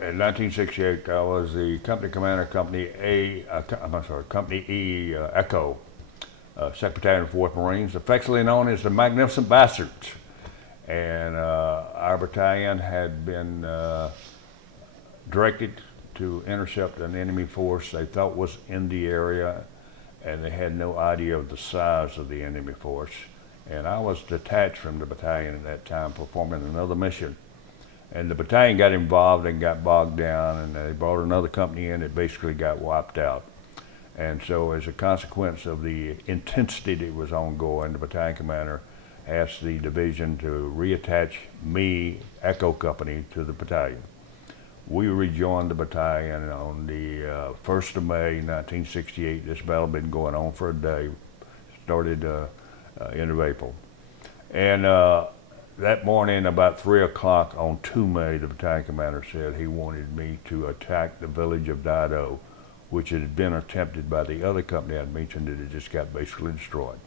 in 1968, I was the company commander, Company E, Echo, 2nd Battalion, 4th Marines, affectionately known as the Magnificent Bastards. And our battalion had been directed to intercept an enemy force they thought was in the area, and they had no idea of the size of the enemy force. And I was detached from the battalion at that time, performing another mission. And the battalion got involved and got bogged down, and they brought another company in that basically got wiped out. And so as a consequence of the intensity that was ongoing, the battalion commander asked the division to reattach me, Echo Company, to the battalion. We rejoined the battalion on the 1st of May, 1968. This battle had been going on for a day, started end of April. And that morning, about 3 o'clock on 2 May, the battalion commander said he wanted me to attack the village of Dido, which had been attempted by the other company I'd mentioned that had just got basically destroyed.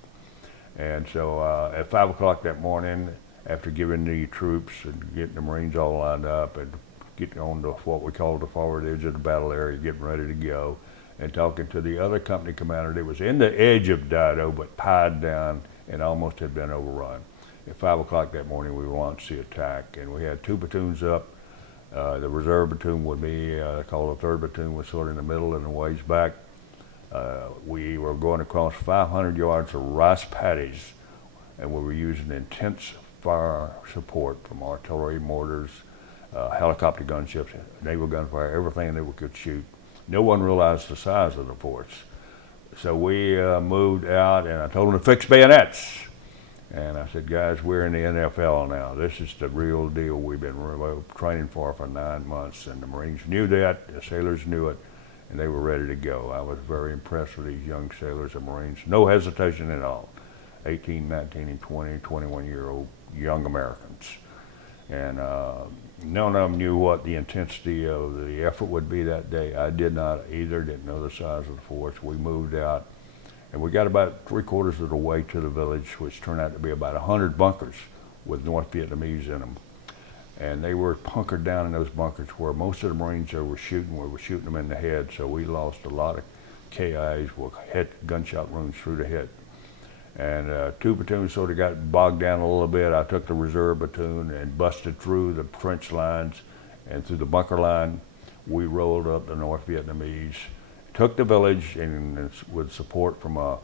And so at 5 o'clock that morning, after giving the troops and getting the Marines all lined up and getting on to what we call the forward edge of the battle area, getting ready to go, and talking to the other company commander that was in the edge of Dido but pied down and almost had been overrun. At 5 o'clock that morning, we launched the attack, and we had 2 platoons up. The reserve platoon would be called the 3rd platoon, was sort of in the middle and a ways back. We were going across 500 yards of rice paddies, and we were using intense fire support from artillery, mortars, helicopter gunships, naval gunfire, everything that we could shoot. No one realized the size of the force. So we moved out, and I told them to fix bayonets. And I said, guys, we're in the NFL now. This is the real deal we've been training for 9 months. And the Marines knew that, the sailors knew it, and they were ready to go. I was very impressed with these young sailors and Marines. No hesitation at all. 18, 19, and 20, 21-year-old young Americans. And none of them knew what the intensity of the effort would be that day. I did not either, didn't know the size of the force. We moved out, and we got about 3/4 of the way to the village, which turned out to be about 100 bunkers with North Vietnamese in them. And they were bunkered down in those bunkers where most of the Marines there were shooting. We were shooting them in the head, so we lost a lot of KIs with head gunshot wounds through the head. And 2 platoons sort of got bogged down a little bit. I took the reserve platoon and busted through the trench lines and through the bunker line. We rolled up the North Vietnamese, took the village, and with support from a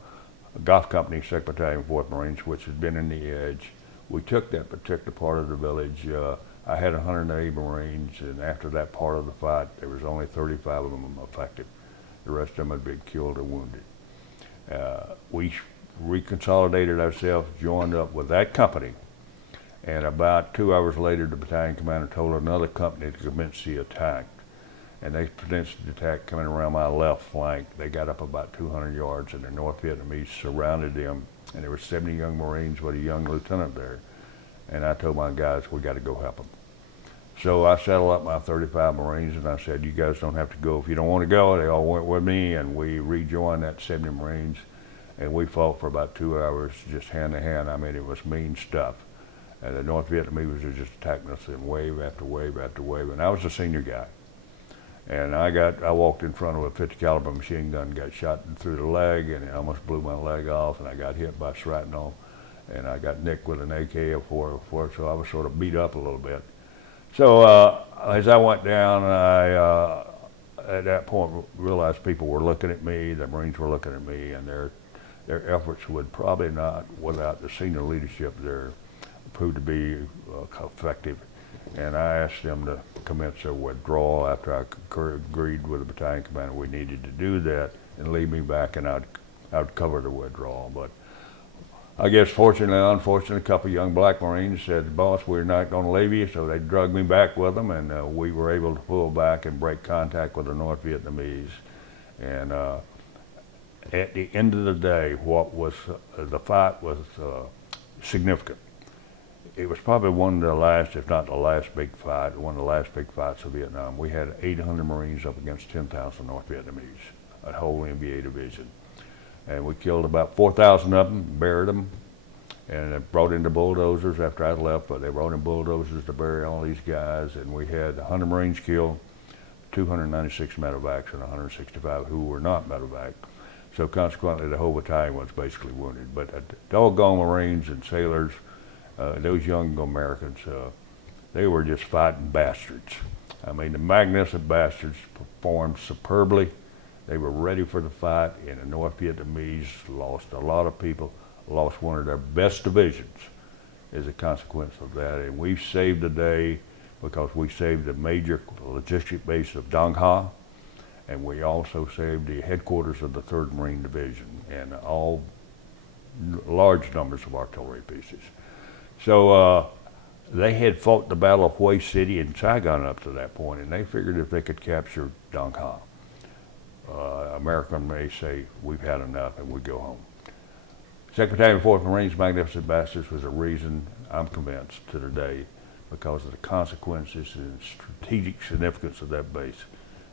Golf Company, 2nd Battalion, 4th Marines, which had been in the edge. We took that particular part of the village. I had 180 Marines, and after that part of the fight, there was only 35 of them affected. The rest of them had been killed or wounded. We reconsolidated ourselves, joined up with that company, and about 2 hours later, the battalion commander told another company to commence the attack. And they commenced the attack coming around my left flank. They got up about 200 yards, and the North Vietnamese surrounded them, and there were 70 young Marines with a young lieutenant there. And I told my guys, we got to go help them. So I settled up my 35 Marines, and I said, you guys don't have to go if you don't want to go. They all went with me, and we rejoined that 70 Marines. And we fought for about 2 hours, just hand to hand. I mean, it was mean stuff. And the North Vietnamese were just attacking us in wave after wave after wave. And I was a senior guy. And I walked in front of a 50 caliber machine gun, got shot through the leg, and it almost blew my leg off. And I got hit by shrapnel, and I got nicked with an AK-4, so I was sort of beat up a little bit. So as I went down, I at that point realized people were looking at me. The Marines were looking at me, and their efforts would probably not, without the senior leadership there, prove to be effective. And I asked them to commence a withdrawal after I agreed with the battalion commander we needed to do that and leave me back, and I'd cover the withdrawal. But I guess fortunately, unfortunately, a couple of young black Marines said, boss, we're not going to leave you, so they drugged me back with them, and we were able to pull back and break contact with the North Vietnamese. And at the end of the day, what was the fight was significant. It was probably one of the last, if not the last big fight, one of the last big fights of Vietnam. We had 800 Marines up against 10,000 North Vietnamese, a whole NVA division. And we killed about 4,000 of them, buried them, And they brought in the bulldozers after I left, but they brought in bulldozers to bury all these guys, and we had 100 Marines killed, 296 medevacs, and 165 who were not medevac. So consequently, the whole battalion was basically wounded. But the doggone Marines and sailors, those young Americans, they were just fighting bastards. I mean, the magnificent bastards performed superbly. They were ready for the fight, and the North Vietnamese lost a lot of people, lost one of their best divisions as a consequence of that. And we saved the day because we saved the major logistic base of Dong Ha, and we also saved the headquarters of the 3rd Marine Division and all large numbers of artillery pieces. So they had fought the Battle of Hue City and Saigon up to that point, and they figured if they could capture Dong Ha, American may say, we've had enough and we go home. 2nd Battalion, 4th Marines, Magnificent Bastards was a reason, I'm convinced, to today, because of the consequences and strategic significance of that base.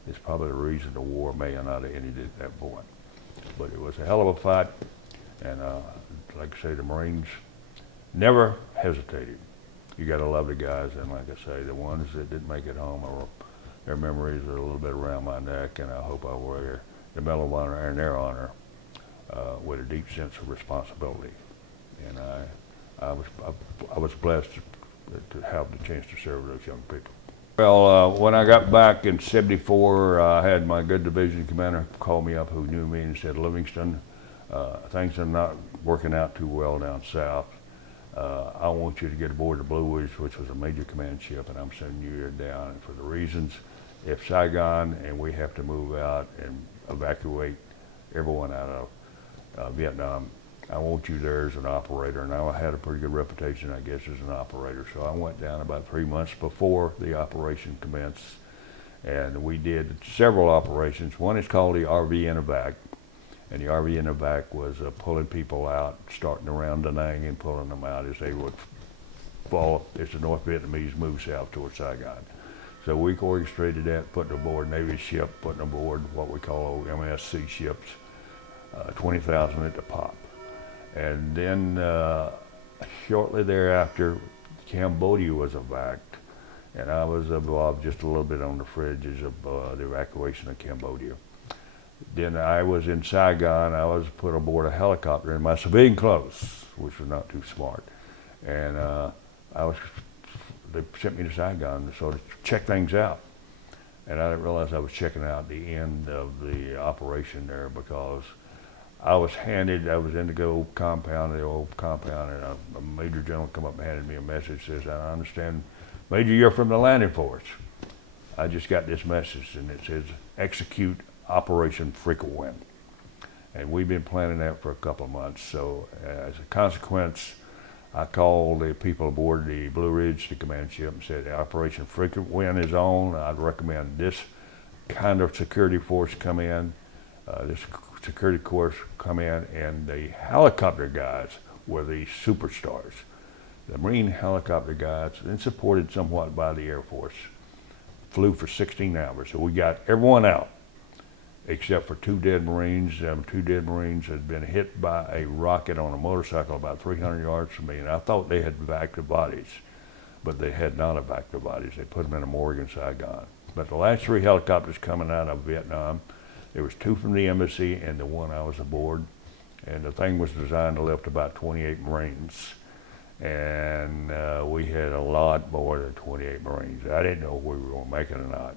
It's probably the reason the war may not have ended at that point. But it was a hell of a fight, and like I say, the Marines never hesitated. You gotta love the guys, and like I say, the ones that didn't make it home, their memories are a little bit around my neck, and I hope I wear the Medal of Honor in their honor with a deep sense of responsibility. And I was blessed to have the chance to serve those young people. Well, when I got back in '74, I had my good division commander call me up who knew me and said, Livingston, things are not working out too well down south. I want you to get aboard the Blue Ridge, which was a major command ship, and I'm sending you down. And for the reasons, if Saigon and we have to move out and evacuate everyone out of Vietnam, I want you there as an operator. And I had a pretty good reputation, I guess, as an operator. So I went down about 3 months before the operation commenced, and we did several operations. One is called the RV and Evac, and the RV and Evac was pulling people out, starting around Da Nang and pulling them out as they would fall as the North Vietnamese moved south towards Saigon. So we orchestrated that, putting aboard Navy ship, putting aboard what we call MSC ships, 20,000 at the pop. And then shortly thereafter, Cambodia was evacuated, and I was involved just a little bit on the fringes of the evacuation of Cambodia. Then I was in Saigon. I was put aboard a helicopter in my civilian clothes, which was not too smart. And they sent me to Saigon to sort of check things out. And I didn't realize I was checking out the end of the operation there, because I was in the old compound, and a major general come up and handed me a message, says, I understand, Major, you're from the landing force. I just got this message, and it says, execute Operation Frequent Wind. And we've been planning that for a couple of months. So as a consequence, I called the people aboard the Blue Ridge, the command ship, and said, Operation Frequent Wind is on. I'd recommend this kind of security force come in, this security course come in, and the helicopter guys were the superstars. The Marine helicopter guys, and supported somewhat by the Air Force, flew for 16 hours. So we got everyone out, except for 2 dead Marines. 2 dead Marines had been hit by a rocket on a motorcycle about 300 yards from me, and I thought they had evacuated the bodies, but they had not evacuated the bodies. They put them in a morgue in Saigon. But the last 3 helicopters coming out of Vietnam, there was 2 from the embassy and the one I was aboard, and the thing was designed to lift about 28 Marines. And we had a lot more than 28 Marines. I didn't know if we were going to make it or not.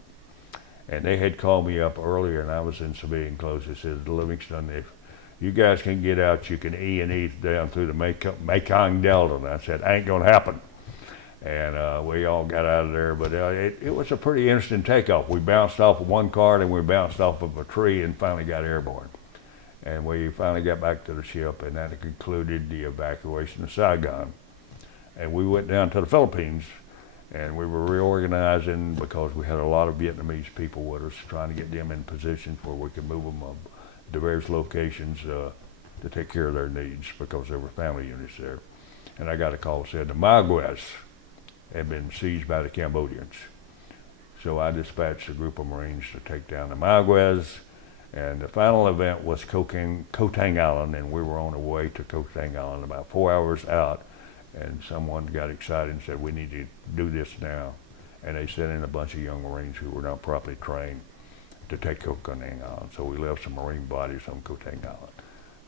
And they had called me up earlier, and I was in civilian clothes. They said, Livingston, if you guys can get out, you can E&E down through the Mekong Delta. And I said, ain't going to happen. And we all got out of there, but it was a pretty interesting takeoff. We bounced off of one car, and we bounced off of a tree and finally got airborne. And we finally got back to the ship, and that concluded the evacuation of Saigon. And we went down to the Philippines, and we were reorganizing because we had a lot of Vietnamese people with us, trying to get them in positions where we could move them to various locations to take care of their needs, because there were family units there. And I got a call that said the Maguez had been seized by the Cambodians. So I dispatched a group of Marines to take down the Maguez, And the final event was Kotang Island, and we were on the way to Kotang Island about 4 hours out, and someone got excited and said, we need to do this now. And they sent in a bunch of young Marines who were not properly trained to take Kotang Island. So we left some Marine bodies on Kotang Island.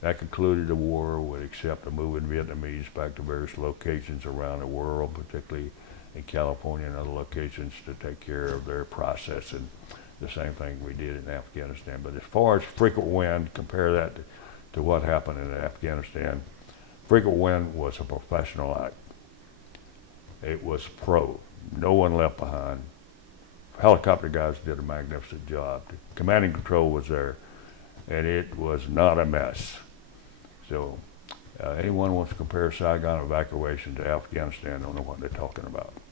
That concluded the war with except the moving Vietnamese back to various locations around the world, particularly in California and other locations, to take care of their processing. The same thing we did in Afghanistan. But as far as frequent wind, compare that to what happened in Afghanistan. Frequent wind was a professional act. It was pro. No one left behind. Helicopter guys did a magnificent job. The command and control was there, and it was not a mess. So anyone wants to compare Saigon evacuation to Afghanistan, don't know what they're talking about.